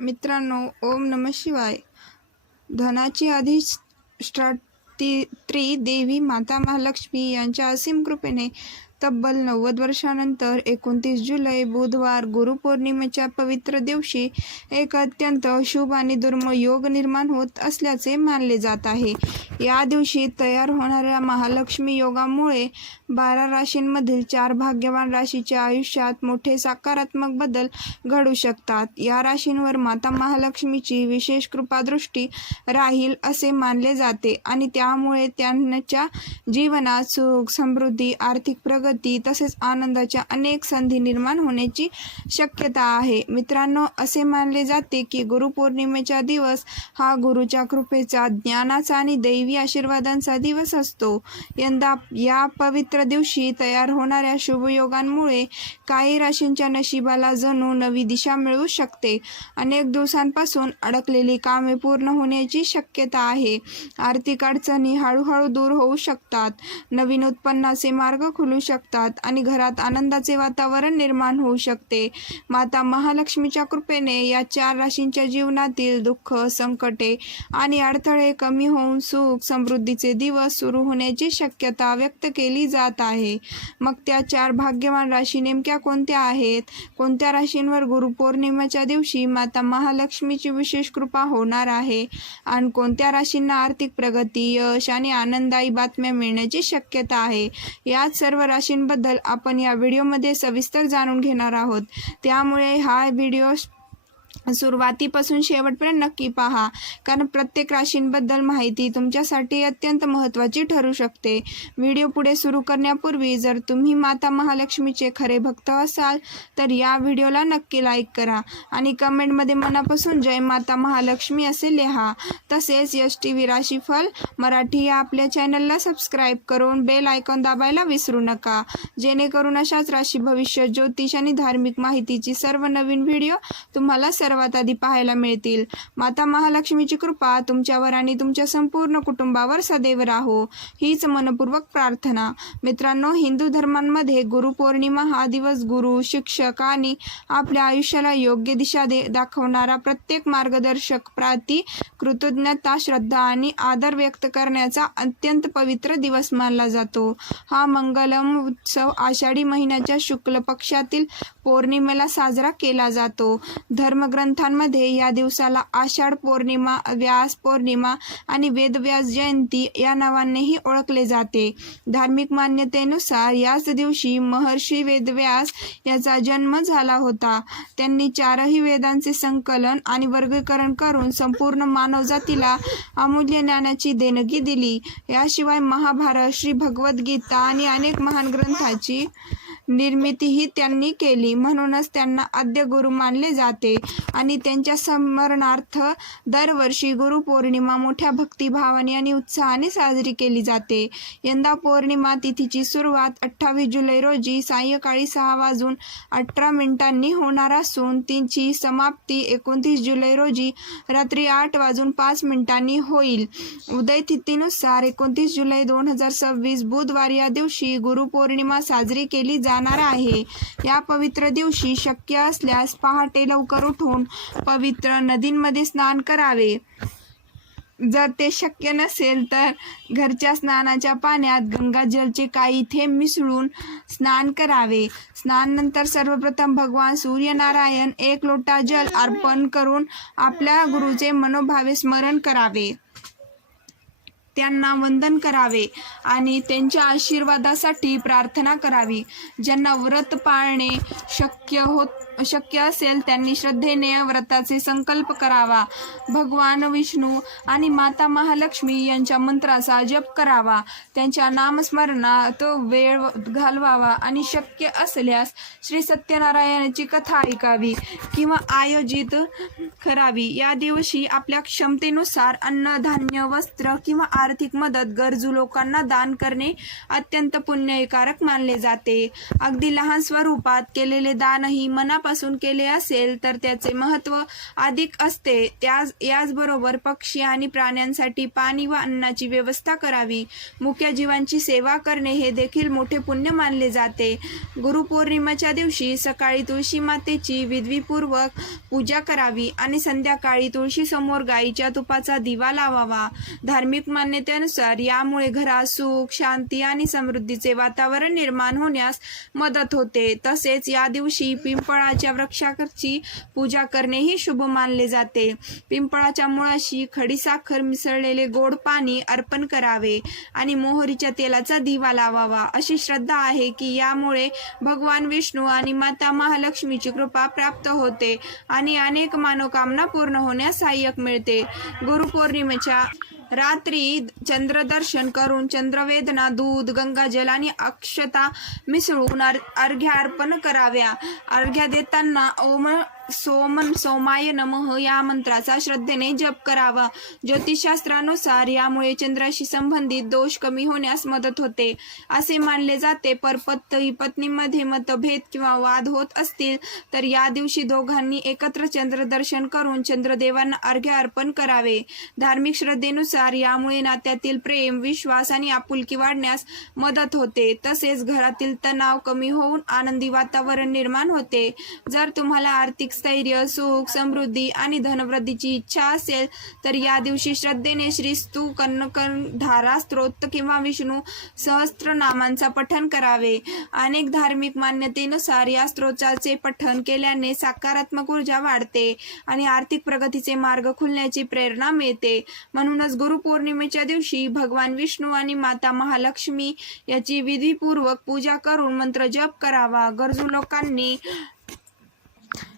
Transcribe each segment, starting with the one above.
मित्रांनो, ओम नमः शिवाय. धनाची अधिष्ठात्री देवी माता महालक्ष्मी यांच्या असीम कृपेने तब्बल 90 वर्षानंतर 29 जुलै बुधवार गुरुपौर्णिमेच्या पवित्र दिवशी एक अत्यंत शुभ आणि दुर्मिळ योग निर्माण होत असल्याचे मानले जात आहे. या दिवशी तयार होणाऱ्या महालक्ष्मी योगामुळे 12 राशींमधील 4 भाग्यवान राशीच्या आयुष्यात मोठे सकारात्मक बदल घडू शकतात. या राशींवर माता महालक्ष्मीची विशेष कृपादृष्टी राहील असे मानले जाते आणि त्यामुळे त्यांच्या जीवनात सुख, समृद्धी, आर्थिक प्रगती तसेच आनंदाच्या अनेक संधी निर्माण होण्याची शक्यता आहे. मित्रांनो, असे मानले जाते की गुरुपौर्णिमेचा दिवस हा गुरुच्या कृपेचा, ज्ञानाचा आणि दैवी आशीर्वादांचा दिवस असतो. यंदा या पवित्र दिवशी तयार होणाऱ्या शुभयोगांमुळे काही राशींच्या नशिबाला जणू नवी दिशा मिळू शकते. अनेक दिवसांपासून अडकलेली कामे पूर्ण होण्याची शक्यता आहे. आर्थिक अडचणी हळूहळू दूर होऊ शकतात. नवीन उत्पन्नाचे मार्ग खुलू शकतात आणि घरात आनंदाचे वातावरण निर्माण होऊ शकते. माता महालक्ष्मीच्या कृपेने या 4 राशींच्या जीवनातील दुःख, संकटे आणि अडथळे कमी होऊन सुख, समृद्धीचे दिवस सुरू होण्याची शक्यता व्यक्त केली जात आहे. मग त्या 4 भाग्यवान राशी नेमक्या कोणत्या आहेत? कोणत्या राशींवर गुरुपौर्णिमेच्या दिवशी माता महालक्ष्मीची विशेष कृपा होणार आहे आणि कोणत्या राशींना आर्थिक प्रगती, यश आणि आनंददायी बातम्या मिळण्याची शक्यता आहे? याच सर्व राशींबद्दल आपण या व्हिडिओमध्ये सविस्तर जाणून घेणार आहोत. त्यामुळे हा व्हिडिओ सुरुवातीपासून शेवटपर्यंत नक्की पहा, कारण प्रत्येक राशींबद्दल माहिती तुमच्यासाठी अत्यंत महत्त्वाची ठरू शकते. व्हिडिओ पुढे सुरू करण्यापूर्वी जर तुम्ही माता महालक्ष्मीचे खरे भक्त असाल तर या व्हिडिओला नक्की लाईक करा आणि कमेंटमध्ये मनापासून जय माता महालक्ष्मी असे लिहा. तसेच STV राशीफल मराठी या आपल्या चॅनलला सबस्क्राईब करून बेल आयकॉन दाबायला विसरू नका, जेणेकरून अशाच राशी भविष्य, ज्योतिष आणि धार्मिक माहितीची सर्व नवीन व्हिडिओ तुम्हाला सर्वात आधी पाहायला मिळतील. माता महालक्ष्मीची कृपा तुमच्यावर आणि तुमच्या संपूर्ण कुटुंबावर सदैव राहो, हीच मनपूर्वक प्रार्थना. मित्रांनो, हिंदू धर्मांमध्ये गुरुपौर्णिमा हा दिवस गुरु, शिक्षक आणि आपल्या आयुष्याला योग्य दिशा दाखवणारा, प्रत्येक मार्गदर्शक प्रति कृतज्ञता, श्रद्धा आणि आदर व्यक्त करण्याचा अत्यंत पवित्र दिवस मानला जातो. हा मंगलम उत्सव आषाढी महिन्याच्या शुक्ल पक्षातील पौर्णिमेला साजरा केला जातो. धर्मग्रंथांमध्ये या दिवसाला आषाढ पौर्णिमा, व्यास पौर्णिमा आणि वेदव्यास जयंती या नावानेही ओळखले जाते. धार्मिक मान्यतेनुसार याच दिवशी महर्षी वेदव्यास याचा जन्म झाला होता. त्यांनी 4ही वेदांचे संकलन आणि वर्गीकरण करून संपूर्ण मानवजातीला अमूल्य ज्ञानाची देणगी दिली. याशिवाय महाभारत, श्री भगवद्गीता आणि अनेक महान ग्रंथाची निर्मितीही त्यांनी केली. म्हणूनच त्यांना आद्य गुरु मानले जाते आणि त्यांच्या स्मरणार्थ दरवर्षी गुरुपौर्णिमा मोठ्या भक्तिभावाने आणि उत्साहाने साजरी केली जाते. यंदा पौर्णिमा तिथीची सुरुवात 28 जुलै रोजी सायंकाळी 6:18 होणार असून तिची समाप्ती 29 जुलै रोजी रात्री 8:05 होईल. उदय तिथीनुसार 29 जुलै 2026 बुधवार या दिवशी गुरुपौर्णिमा साजरी केली जाणार आहे. या पवित्र दिवशी शक्य असल्यास पहाटे लवकर उठून पवित्र नदींमध्ये स्नान करावे. जर ते शक्य नसेल तर घरच्या स्नानाच्या पाण्यात गंगाजलचे काही थेंब मिसळून स्नान करावे. स्नानानंतर सर्वप्रथम भगवान सूर्यनारायण 1 लोटा जल अर्पण करून आपल्या गुरुचे मनोभावे स्मरण करावे, त्यांना वंदन करावे आणि त्यांच्या आशीर्वादासाठी प्रार्थना करावी. ज्यांना व्रत पाळणे शक्य असेल त्यांनी श्रद्धेने व्रताचे संकल्प करावा. भगवान विष्णू आणि माता महालक्ष्मी यांच्या मंत्राचा जप करावा. त्यांच्या नामस्मरणात वेळ घालवावा आणि शक्य असल्यास श्री सत्यनारायणाची कथा ऐकावी किंवा आयोजित करावी. या दिवशी आपल्या क्षमतेनुसार अन्न, धान्य, वस्त्र किंवा आर्थिक मदत गरजू लोकांना दान करणे अत्यंत पुण्यकारक मानले जाते. अगदी लहान स्वरूपात केलेले दानही मनापासून मनापासून केले असेल तर त्याचे महत्त्व अधिक असते। याचबरोबर पक्षी आणि प्राण्यांसाठी पाणी व अन्नाची व्यवस्था करावी। मुख्य जीवांची सेवा करणे हे देखील मोठे पुण्य मानले जाते। गुरुपौर्णिमेच्या दिवशी सकाळी तुळशी मातेची विधीपूर्वक पूजा करावी आणि संध्याकाळी तुळशीसमोर गाईच्या तुपाचा दिवा लावावा। धार्मिक मान्यतेनुसार यामुळे घरात सुख, शांती आणि समृद्धीचे वातावरण निर्माण होण्यास मदत होते। तसेच या दिवशी पिंपळाच्या वृक्षाची पूजा करणेही शुभ मानले जाते। पिंपळाच्या मुळाशी खडीसाखर मिसळलेले गोड पाणी अर्पण करावे आणि मोहरीच्या तेलाचा दिवा लावावा अशी श्रद्धा आहे की यामुळे भगवान विष्णू आणि माता महालक्ष्मीची कृपा प्राप्त होते आणि अनेक मनोकामना पूर्ण होण्यास सहाय्य मिळते। गुरुपौर्णिमेच्या रात्री चंद्रदर्शन करून चंद्रवेदना, दूध, गंगाजल आणि अक्षता मिसळून अर्घ्य अर्पण कराव्या। अर्घ्य देताना ओम सोमाय नमः या मंत्राचा श्रद्धेने जप करावा। ज्योतिषशास्त्रानुसार यामुळे चंद्राशी संबंधित दोष कमी होण्यास मदत होते असे मानले जाते। पती पत्नीमध्ये मतभेद किंवा वाद होत असतील तर या दिवशी दोघांनी एकत्र चंद्रदर्शन करून चंद्रदेवांना अर्घ्य अर्पण करावे। धार्मिक श्रद्धेनुसार यामुळे नात्यातील प्रेम, विश्वास आणि आपुलकी वाढण्यास मदत होते। तसेच घरातील तणाव कमी होऊन आनंदी वातावरण निर्माण होते। जर तुम्हाला आर्थिक स्थैर्य, सुख, समृद्धी आणि धनवृद्धीची इच्छा असेल तर या दिवशी श्रद्धेने श्री स्तु कनकधारा स्तोत्र किंवा विष्णू सहस्त्रनामांचा पठण करावे। अनेक धार्मिक मान्यतेनुसार या स्तोत्राचे पठण केल्याने सकारात्मक ऊर्जा वाढते आणि आर्थिक प्रगतीचे मार्ग खुलण्याची प्रेरणा मिळते। म्हणूनच गुरुपौर्णिमेच्या दिवशी भगवान विष्णू आणि माता महालक्ष्मी याची विधीपूर्वक पूजा करून मंत्र जप करावा। गरजू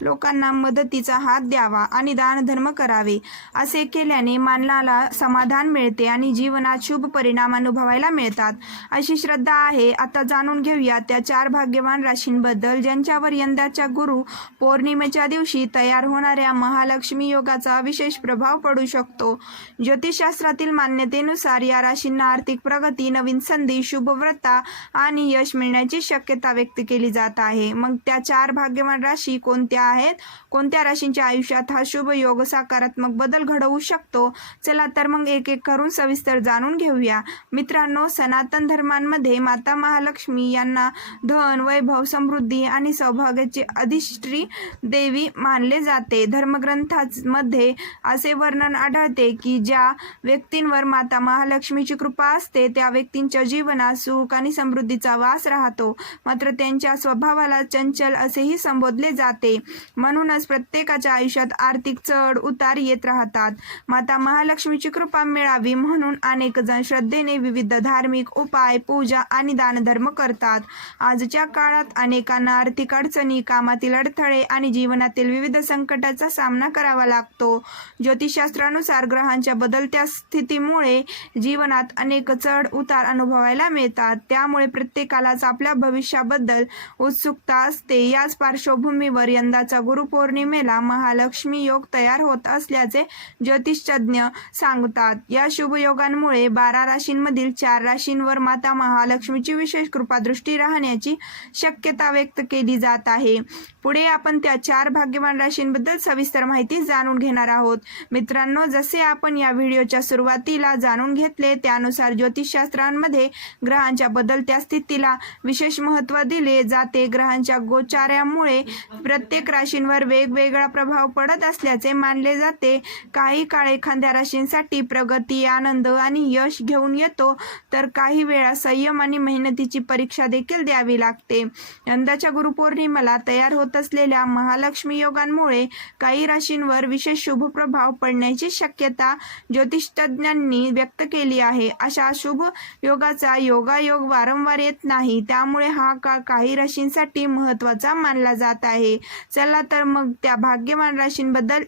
लोकांना मदतीचा हात द्यावा आणि दानधर्म करावे। असे केल्याने मनाला समाधान मिळते आणि जीवनात शुभ परिणाम अनुभवायला मिळतात अशी श्रद्धा आहे। आता जाणून घेऊया त्या 4 भाग्यवान राशींबद्दल ज्यांच्यावर यंदाच्या गुरु पौर्णिमेच्या दिवशी तयार होणाऱ्या महालक्ष्मी योगाचा विशेष प्रभाव पडू शकतो। ज्योतिषशास्त्रातील मान्यतेनुसार या राशींना आर्थिक प्रगती, नवीन संधी, शुभव्रता आणि यश मिळण्याची शक्यता व्यक्त केली जात आहे। मग त्या 4 भाग्यवान राशी कोणत्या आहेत? कोणत्या राशींच्या आयुष्यात हा शुभ योग सकारात्मक बदल घडवू शकतो? चला तर मग एक एक करून सविस्तर जाणून घेऊया। मित्रांनो, सनातन धर्मांमध्ये माता महालक्ष्मी यांना धन, वैभव, समृद्धी आणि सौभाग्याची अधिष्ठी देवी मानले जाते। धर्मग्रंथांमध्ये असे वर्णन आढळते की ज्या व्यक्तींवर माता महालक्ष्मीची कृपा असते त्या व्यक्तींच्या जीवनात सुख आणि समृद्धीचा वास राहतो। मात्र त्यांच्या स्वभावाला चंचल असेही संबोधले जाते। म्हणूनच प्रत्येकाच्या आयुष्यात आर्थिक चढ उतार येत राहतात। माता महालक्ष्मीची कृपा मिळावी म्हणून अनेक जण श्रद्धेने विविध धार्मिक उपाय, पूजा आणि दानधर्म करतात। आजच्या काळात अनेकांना आर्थिक अडचणी, कामातील अडथळे आणि जीवनातील विविध संकटाचा सामना करावा लागतो। ज्योतिषशास्त्रानुसार ग्रहांच्या बदलत्या स्थितीमुळे जीवनात अनेक चढ उतार अनुभवायला मिळतात। त्यामुळे प्रत्येकालाच आपल्या भविष्याबद्दल उत्सुकता असते। याच पार्श्वभूमीवर यंदाचा गुरुपौर्णिमेला महालक्ष्मी योग तयार होत असल्याचे ज्योतिषतज्ञ सांगतात। या शुभ योगांमुळे 12 राशींमधील 4 राशींवर माता महालक्ष्मीची विशेष कृपादृष्टी राहण्याची शक्यता व्यक्त केली जात आहे। पुढे आपण त्या 4 भाग्यवान राशींबद्दल सविस्तर माहिती जाणून घेणार आहोत। मित्रांनो, जसे आपण या व्हिडिओच्या सुरुवातीला जाणून घेतले त्यानुसार ज्योतिषशास्त्रामध्ये ग्रहांच्या बदलत्या स्थितीला विशेष महत्त्व दिले जाते। ग्रहांच्या गोचारामुळे प्रत्येक राशींवर वेगवेगळा प्रभाव पडत असल्याचे मानले जाते। काही काळ एखाद्या राशींसाठी प्रगती, आनंद आणि यश घेऊन येतो तर काही वेळा संयम आणि मेहनतीची परीक्षा देखील द्यावी लागते। यंदाच्या गुरुपौर्णिमेला तयार होत असलेल्या महालक्ष्मी योगांमुळे काही राशींवर विशेष शुभ प्रभाव पडण्याची शक्यता ज्योतिषतज्ञांनी व्यक्त केली आहे। अशा शुभ योगाचा योगायोग वारंवार येत नाही, त्यामुळे हा काळ काही राशींसाठी महत्त्वाचा मानला जात आहे। चला तर मग त्या भाग्यवान राशींबद्दल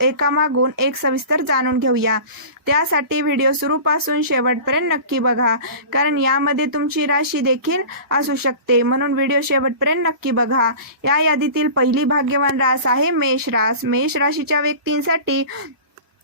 एकामागून एक सविस्तर जाणून घेऊया। त्यासाठी व्हिडिओ सुरूपासून शेवटपर्यंत नक्की बघा, कारण यामध्ये तुमची राशी देखील असू शकते, म्हणून व्हिडिओ शेवटपर्यंत नक्की बघा। या यादीतील पहिली भाग्यवान रास आहे मेष रास। मेष राशीच्या व्यक्तींसाठी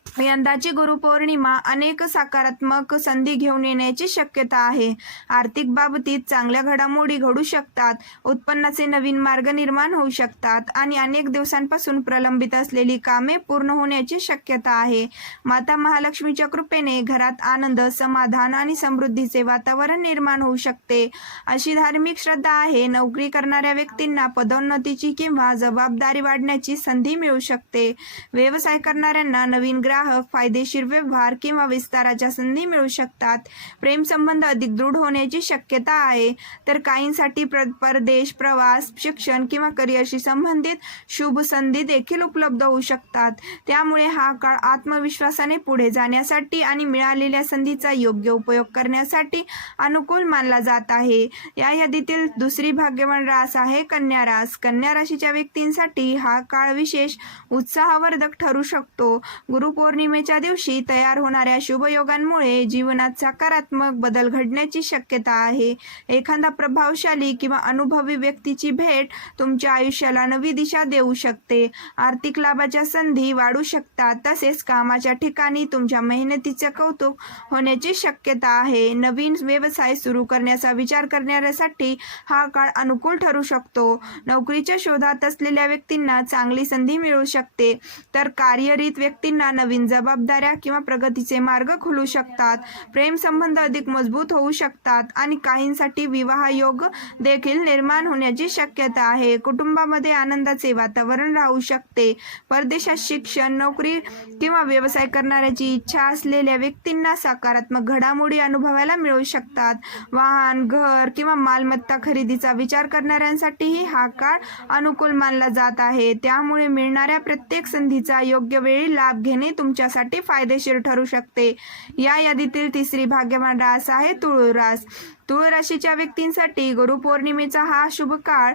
यंदाची गुरुपौर्णिमा अनेक सकारात्मक संधी घेऊन येण्याची शक्यता आहे. आर्थिक बाबतीत चांगल्या घडामोडी घडू शकतात, उत्पन्नाचे नवीन मार्ग निर्माण होऊ शकतात आणि अनेक दिवसांपासून प्रलंबित असलेली कामे पूर्ण होण्याची शक्यता आहे. माता महालक्ष्मीच्या कृपेने घरात आनंद, समाधान आणि समृद्धीचे वातावरण निर्माण होऊ शकते, अशी धार्मिक श्रद्धा आहे. नोकरी करणाऱ्या व्यक्तींना पदोन्नतीची किंवा जबाबदारी वाढण्याची संधी मिळू शकते. व्यवसाय करणाऱ्यांना नवीन ग्राहक, फायदेशीर व्यवहार किंवा विस्ताराच्या संधी मिळू शकतात. प्रेम संबंध अधिक दृढ होण्याची शक्यता आहे. तर काहींसाठी परदेश, प्रवास, शिक्षण किंवा करिअरशी संबंधित शुभ संधी देखील उपलब्ध होऊ शकतात. त्यामुळे हा काळ आत्मविश्वासाने पुढे जाण्यासाठी आणि मिळालेल्या संधीचा योग्य उपयोग करण्यासाठी अनुकूल मानला जात आहे. या यादीतील दुसरी भाग्यवान रास आहे कन्या रास. कन्या राशीच्या व्यक्तींसाठी हा काळ विशेष उत्साहवर्धक ठरू शकतो. गुरुपौर्णिमेच्या दिवशी तयार होणाऱ्या शुभयोगांमुळे जीवनात सकारात्मक बदल घडण्याची शक्यता आहे. एखादा प्रभावशाली किंवा अनुभवी व्यक्तीची भेट तुमच्या आयुष्याला नवी दिशा देऊ शकते. आर्थिक लाभाच्या संधी वाढू शकतात. तसेच कामाच्या ठिकाणी तुमच्या मेहनतीचे कौतुक होण्याची शक्यता आहे. नवीन व्यवसाय सुरू करण्याचा विचार करणाऱ्यासाठी हा काळ अनुकूल ठरू शकतो. नोकरीच्या शोधात असलेल्या व्यक्तींना चांगली संधी मिळू शकते. तर कार्यरत व्यक्तींना नवीन जबाबदाऱ्या किंवा प्रगतीचे मार्ग खुलू शकतात. प्रेम संबंध अधिक मजबूत होऊ शकतात आणि काहींसाठी विवाह योग देखील निर्माण होण्याची शक्यता आहे. कुटुंबामध्ये आनंदाचे वातावरण राहू शकते. परदेशात शिक्षण, नोकरी किंवा व्यवसाय करण्याची इच्छा असलेल्या व्यक्तींना सकारात्मक घडामोडी अनुभवायला मिळू शकतात. वाहन, घर किंवा मालमत्ता खरेदीचा विचार करणाऱ्यांसाठीही हा काळ अनुकूल मानला जात आहे. त्यामुळे मिळणाऱ्या प्रत्येक संधीचा योग्य वेळी लाभ घेणे तुमच्यासाठी फायदेशीर ठरू शकते. या यादीतील तिसरी भाग्यवान रास आहे तुळू रास. तुळ राशीच्या व्यक्तींसाठी गुरुपौर्णिमेचा हा शुभ काळ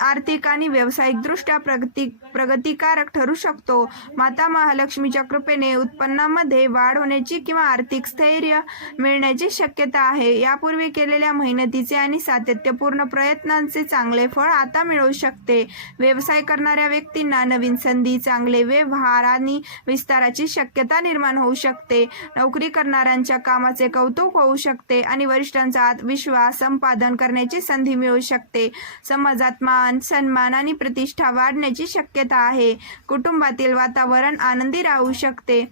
आर्थिक आणि व्यावसायिकदृष्ट्या प्रगतिकारक ठरू शकतो. माता महालक्ष्मीच्या कृपेने उत्पन्नामध्ये वाढ होण्याची किंवा आर्थिक स्थैर्य मिळण्याची शक्यता आहे. यापूर्वी केलेल्या मेहनतीचे आणि सातत्यपूर्ण प्रयत्नांचे चांगले फळ आता मिळू शकते. व्यवसाय करणाऱ्या व्यक्तींना नवीन संधी, चांगले व्यवहार आणि विस्ताराची शक्यता निर्माण होऊ शकते. नोकरी करणाऱ्यांच्या कामाचे कौतुक होऊ शकते आणि वरिष्ठांचा विश्वास संपादन करण्याची संधी मिळू शकते. समाजात मान, सन्मान आणि प्रतिष्ठा वाढण्याची शक्यता आहे. कुटुंबातील वातावरण आनंदी राहू शकते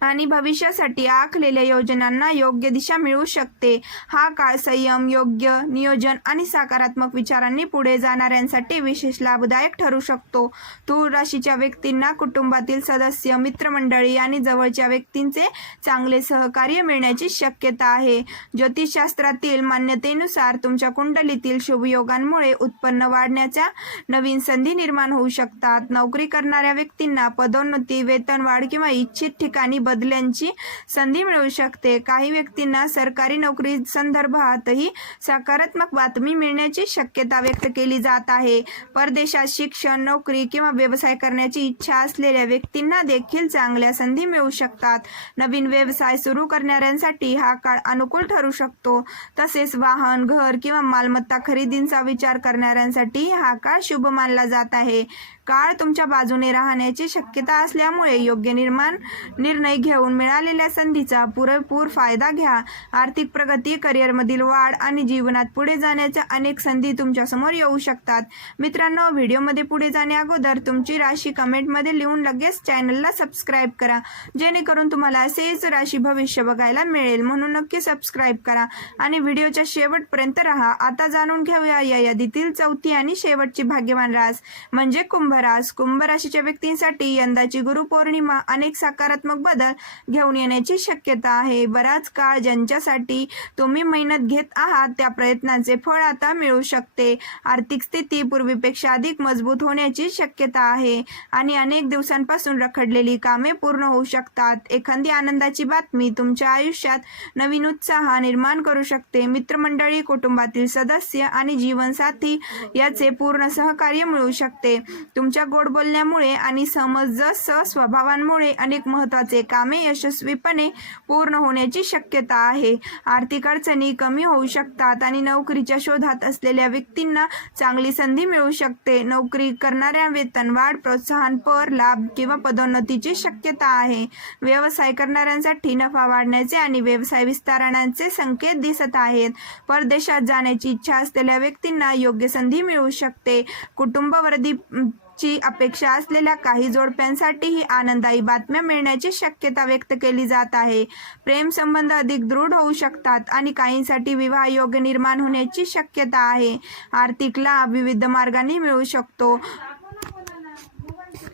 आणि भविष्यासाठी आखलेल्या योजनांना योग्य दिशा मिळू शकते. हा काळ संयम, योग्य नियोजन आणि सकारात्मक विचारांनी पुढे जाणाऱ्यांसाठी विशेष लाभदायक ठरू शकतो. तुळ राशीच्या व्यक्तींना कुटुंबातील सदस्य, मित्रमंडळी आणि जवळच्या व्यक्तींचे चांगले सहकार्य मिळण्याची शक्यता आहे. ज्योतिषशास्त्रातील मान्यतेनुसार तुमच्या कुंडलीतील शुभयोगांमुळे उत्पन्न वाढण्याच्या नवीन संधी निर्माण होऊ शकतात. नोकरी करणाऱ्या व्यक्तींना पदोन्नती, वेतनवाढ किंवा इच्छित ठिकाणी बदल्यांची संधी मिळू शकते. काही व्यक्तींना सरकारी नोकरी संदर्भातही सकारात्मक बातमी मिळण्याची शक्यता व्यक्त केली जात आहे. परदेशात शिक्षण, नोकरी किंवा व्यवसाय करण्याची इच्छा असलेल्या व्यक्तींना देखील चांगल्या संधी मिळू शकतात. नवीन व्यवसाय सुरू करणाऱ्यांसाठी हा काळ अनुकूल ठरू शकतो. तसेच वाहन, घर किंवा मालमत्ता खरेदीचा विचार करणाऱ्यांसाठी हा काळ शुभ मानला जात आहे. काळ तुमच्या बाजूने राहण्याची शक्यता असल्यामुळे योग्य निर्णय घेऊन मिळालेल्या संधीचा पुरेपूर फायदा घ्या. आर्थिक प्रगती, करिअरमधील वाढ आणि जीवनात पुढे जाण्याच्या अनेक संधी तुमच्या समोर येऊ शकतात. मित्रांनो, व्हिडिओमध्ये पुढे जाण्याअगोदर तुमची राशी कमेंटमध्ये लिहून लगेच चॅनलला सबस्क्राईब करा, जेणेकरून तुम्हाला असेच राशी भविष्य बघायला मिळेल. म्हणून नक्की सबस्क्राईब करा आणि व्हिडिओच्या शेवटपर्यंत राहा. आता जाणून घेऊया या यादीतील चौथी आणि शेवटची भाग्यवान रास म्हणजे कुंभ रास. कुंभ राशीच्या व्यक्तींसाठी यंदाची गुरुपौर्णिमा अनेक सकारात्मक बदल घेऊन येण्याची शक्यता आहे. बराच काळ ज्यांच्यासाठी तुम्ही मेहनत घेत आहात त्या प्रयत्नांचे फळ आता मिळू शकते. आर्थिक स्थिती पूर्वीपेक्षा अधिक मजबूत होण्याची शक्यता आहे आणि अनेक दिवसांपासून रखडलेली कामे पूर्ण होऊ शकतात. एखादी आनंदाची बातमी तुमच्या आयुष्यात नवीन उत्साह निर्माण करू शकते. मित्रमंडळी, कुटुंबातील सदस्य आणि जीवनसाथी याचे पूर्ण सहकार्य मिळू शकते. तुमच्या गोड बोलण्यामुळे आणि समंजस स्वभावांमुळे अनेक महत्त्वाचे कामे यशस्वीपणे पूर्ण होण्याची शक्यता आहे. आर्थिक अडचणी कमी होऊ शकतात आणि नोकरीच्या शोधात असलेल्या व्यक्तींना चांगली संधी मिळू शकते. नोकरी करणाऱ्या वेतनवाढ, प्रोत्साहनपर लाभ किंवा पदोन्नतीची शक्यता आहे. व्यवसाय करणाऱ्यांसाठी नफा वाढण्याचे आणि व्यवसाय विस्तारण्याचे संकेत दिसत आहेत. परदेशात जाण्याची इच्छा असलेल्या व्यक्तींना योग्य संधी मिळू शकते. कुटुंबवर्धीची अपेक्षा असलेल्या काही जोडप्यांसाठीही आनंददायी बातम्या मिळण्याची शक्यता व्यक्त केली जात आहे. प्रेम संबंध अधिक दृढ होऊ शकतात आणि काहींसाठी विवाह योग निर्माण होण्याची शक्यता आहे. आर्थिक लाभ विविध मार्गांनी मिळू शकतो,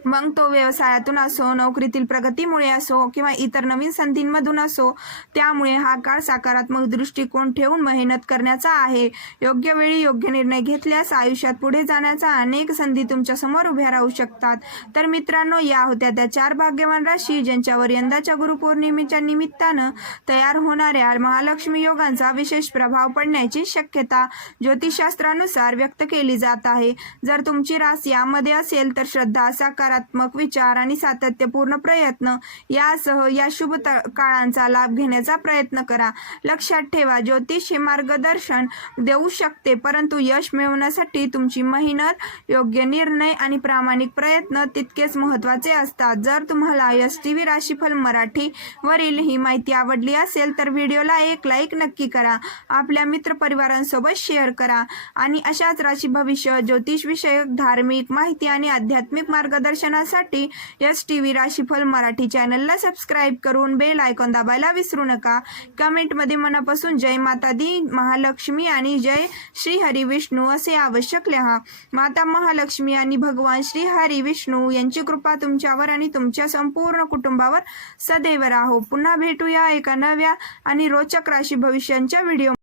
मग तो व्यवसायातून असो, नोकरीतील प्रगतीमुळे असो किंवा इतर नवीन संधींमधून असो. त्यामुळे हा काळ सकारात्मक दृष्टिकोन ठेवून मेहनत करण्याचा आहे. योग्य वेळी योग्य निर्णय घेतल्यास आयुष्यात पुढे जाण्याचा अनेक संधी तुमच्या समोर उभ्या राहू शकतात. तर मित्रांनो, या होत्या त्या 4 भाग्यवान राशी ज्यांच्यावर यंदाच्या गुरुपौर्णिमेच्या निमित्तानं तयार होणाऱ्या महालक्ष्मी योगांचा विशेष प्रभाव पडण्याची शक्यता ज्योतिषशास्त्रानुसार व्यक्त केली जात आहे. जर तुमची रास यामध्ये असेल तर श्रद्धा, सकारात्मक विचार आणि सातत्यपूर्ण प्रयत्न यासह या शुभ काळांचा लाभ घेण्याचा प्रयत्न करा. लक्षात ठेवा, ज्योतिष हे मार्गदर्शन देऊ शकते, परंतु यश मिळवण्यासाठी तुमची मेहनत, योग्य निर्णय आणि प्रामाणिक प्रयत्न तितकेच महत्त्वाचे असतात. जर तुम्हाला STV राशीफल मराठी वरील ही माहिती आवडली असेल तर व्हिडिओला एक लाईक नक्की करा, आपल्या मित्रपरिवारांसोबत शेअर करा आणि अशाच राशी भविष्य, ज्योतिष विषयक, धार्मिक माहिती आणि आध्यात्मिक मार्गदर्शनासाठी STV राशीफल मराठी चॅनलला सबस्क्राईब करून बेल आयकॉन दाबायला विसरू नका. कमेंटमध्ये मनापासून जय माता दी महालक्ष्मी आणि जय श्री हरी विष्णू असे आवश्यक लिहा. माता महालक्ष्मी आणि भगवान श्री हरी विष्णू यांची कृपा तुमच्यावर आणि तुमच्या संपूर्ण कुटुंबावर सदैव राहो. पुन्हा भेटूया एका नव्या आणि रोचक राशी भविष्यांच्या व्हिडिओ.